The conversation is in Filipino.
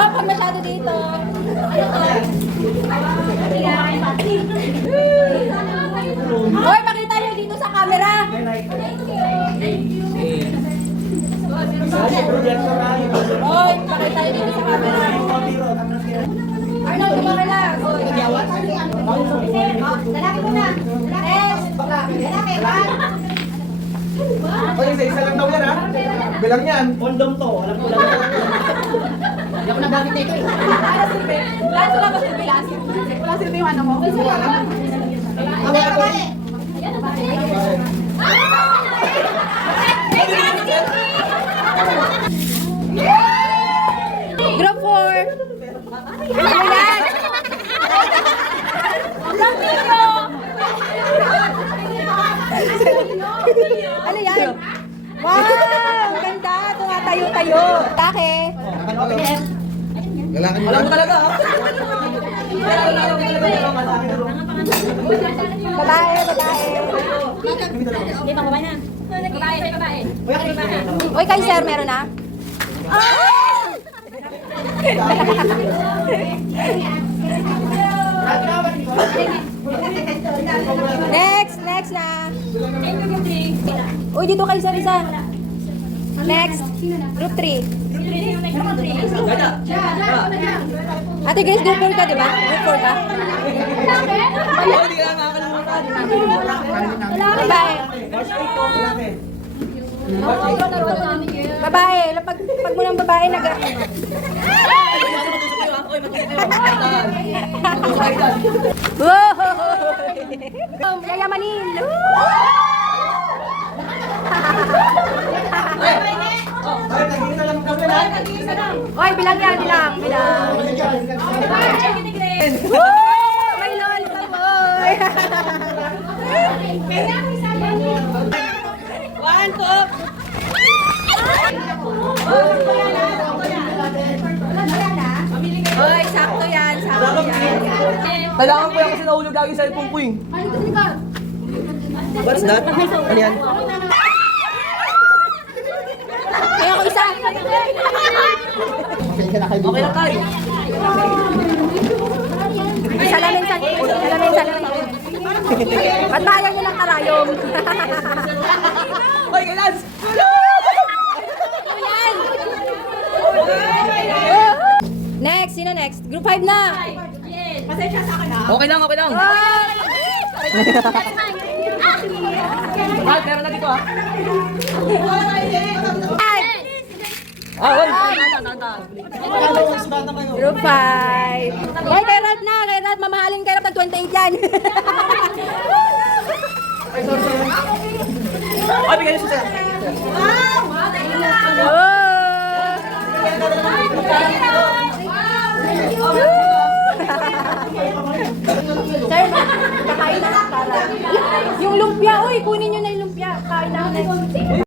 Oh, pag masyado dito. Hoy, pakita niyo dito sa camera. Hoy, pakita niyo dito sa camera. Arnold, kumaka na. Lalaki muna. Next. Lalaki, Oy, isa lang daw yan ha. Bilang yan. Kondom to, alam ko lang. Hindi ako nagamit na ito eh. Wala silbi. Wala ba silbi last? Wala silbi yung ano mo? Group 4. Ano yan? Ano yan? Wow! Ganda! Tumatayo-tayo. Take. Lalaki mo Alam ko talaga ha. Babae, babae. Dito, babae na. Babae. Uy, kay sir, meron na? Next na. Uy, dito kay sir, isa. Next. Group 3. Ate Grace, group 4 ka, di ba? Group 4 ka? Hindi ka nakakalimutan. Babae. Babae. Pag mo ng babae, Wow! Yayamanin! Oy, bilang yan, bilang. May lolo boy! One, two. Oy, sakto yan, sakto yan. Kailangan ko yan kasi nahulog lagi sa cellphone ko eh. What's that? Ano yan? Kaya ako isa. Okay lang tayo. Salamin. Ba't ba ayaw nyo ng karayom? Hoy, kailan? Yan! Next, sino next? Group 5 na! Okay lang. Mahal, meron na dito ha. Hoy! Group 5. Hoy, kay Rad na! Kay Rad, mamahalin kay Rad ng 28 yan! Hoy, bigyan niyo siya. Sir, kakain na para. Yung lumpia, uy, kunin nyo na yung lumpia. Kain na.